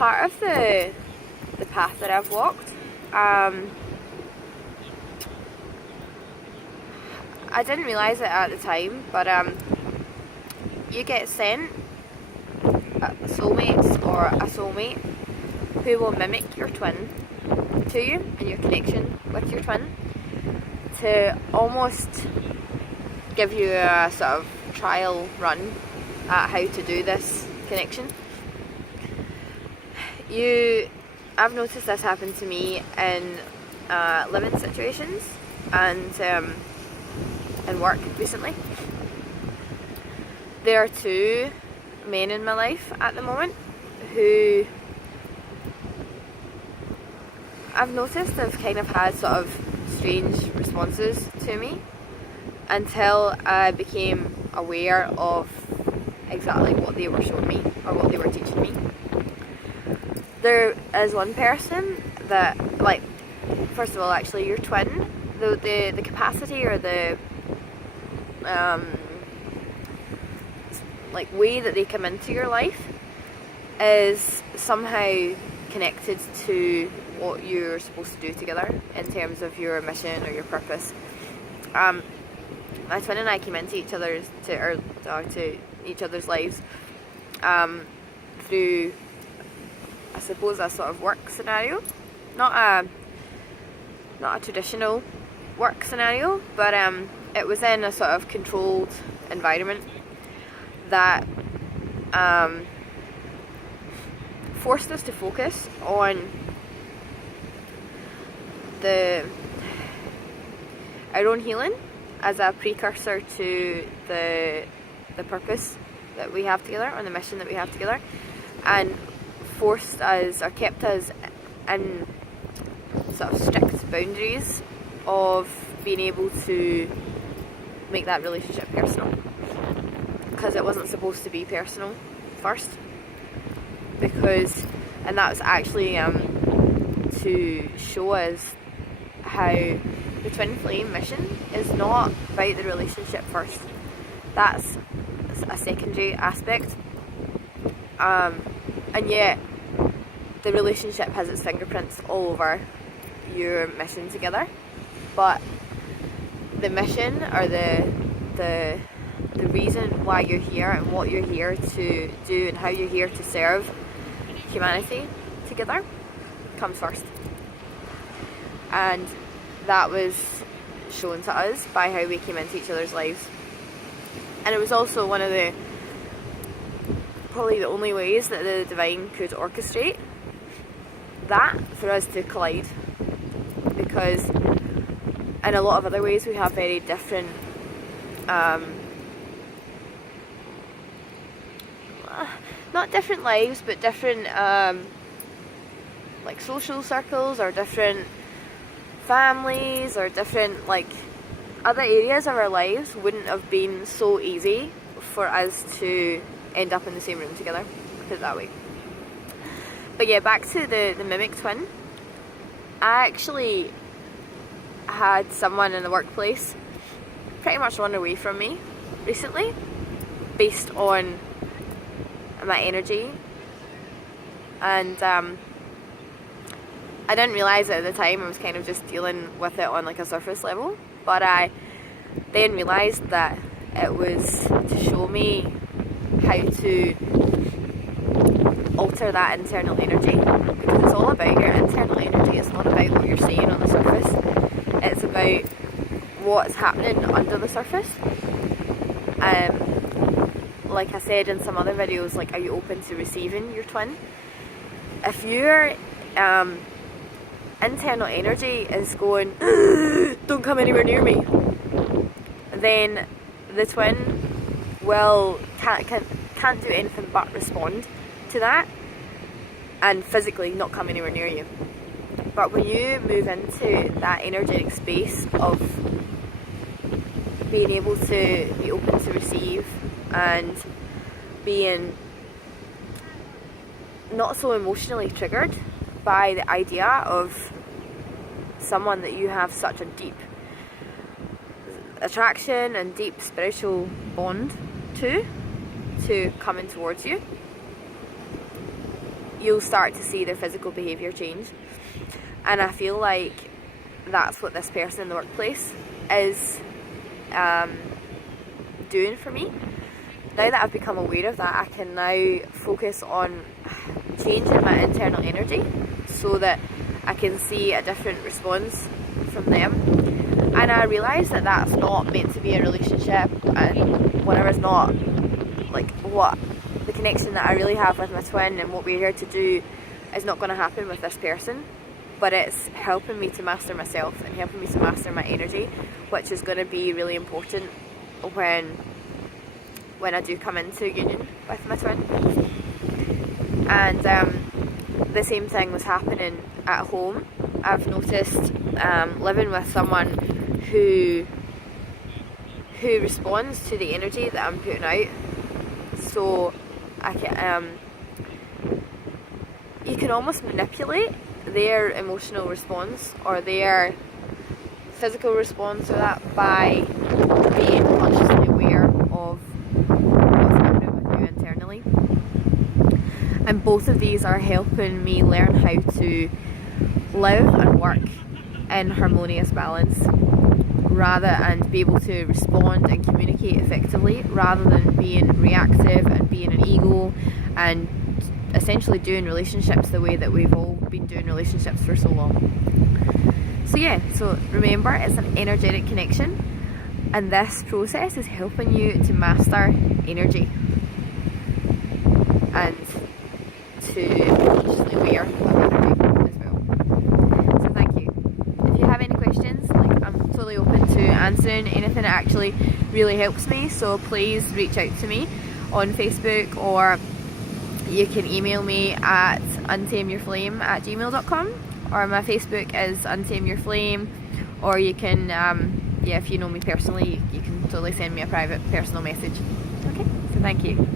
part of the path that I've walked. I didn't realise it at the time, but you get sent soulmates or a soulmate who will mimic your twin to you and your connection with your twin to almost give you a sort of trial run at how to do this connection. I've noticed this happen to me in living situations and in work recently. There are two men in my life at the moment who I've noticed have kind of had sort of strange responses to me until I became aware of exactly what they were showing me or what they were teaching me. There is one person that, like, first of all, actually, your twin, the capacity or the like way that they come into your life is somehow connected to what you're supposed to do together in terms of your mission or your purpose. My twin and I came into each other's to each other's lives through, I suppose, a sort of work scenario, not a traditional work scenario, but it was in a sort of controlled environment that forced us to focus on our own healing as a precursor to the purpose that we have together, or the mission that we have together, and forced us, or kept us in sort of strict boundaries of being able to make that relationship personal, because it wasn't supposed to be personal first, and that was actually to show us how the twin flame mission is not about the relationship first. That's a secondary aspect, and yet the relationship has its fingerprints all over your mission together. But the mission, or the reason why you're here and what you're here to do and how you're here to serve humanity together, comes first. And that was shown to us by how we came into each other's lives. And it was also one of probably the only ways that the divine could orchestrate that for us to collide, because in a lot of other ways we have very different not different lives, but different like social circles, or different families, or different like other areas of our lives wouldn't have been so easy for us to end up in the same room together, put it that way. But yeah, back to the mimic twin. I actually had someone in the workplace pretty much run away from me recently based on my energy, and I didn't realise it at the time. I was kind of just dealing with it on like a surface level, but I then realised that it was to show me how to alter that internal energy, because it's all about your internal energy. It's not about what you're saying on the surface, it's about what's happening under the surface. Like I said in some other videos, like, are you open to receiving your twin? If your internal energy is going, don't come anywhere near me, then the twin can't do anything but respond to that and physically not come anywhere near you. But when you move into that energetic space of being able to be open to receive and being not so emotionally triggered by the idea of someone that you have such a deep attraction and deep spiritual bond to coming towards you, you'll start to see their physical behaviour change. And I feel like that's what this person in the workplace is doing for me. Now that I've become aware of that, I can now focus on changing my internal energy so that I can see a different response from them. And I realise that that's not meant to be a relationship, and whatever is not like what the connection that I really have with my twin and what we're here to do is not going to happen with this person. But it's helping me to master myself and helping me to master my energy, which is going to be really important when I do come into union with my twin. And the same thing was happening at home. I've noticed living with someone who responds to the energy that I'm putting out. So I can, you can almost manipulate their emotional response or their physical response to that by being consciously aware of what's happening with you internally. And both of these are helping me learn how to live and work in harmonious balance, and be able to respond and communicate effectively rather than being reactive and being an ego and essentially doing relationships the way that we've all been doing relationships for so long. So yeah, so remember, it's an energetic connection, and this process is helping you to master energy and to consciously aware of energy as well. So thank you. If you have any questions, I'm totally open to answering anything that actually really helps me, so please reach out to me on Facebook, or you can email me at untameyourflame@gmail.com, or my Facebook is Untame Your Flame, or you can, if you know me personally, you can totally send me a private personal message. Okay, so thank you.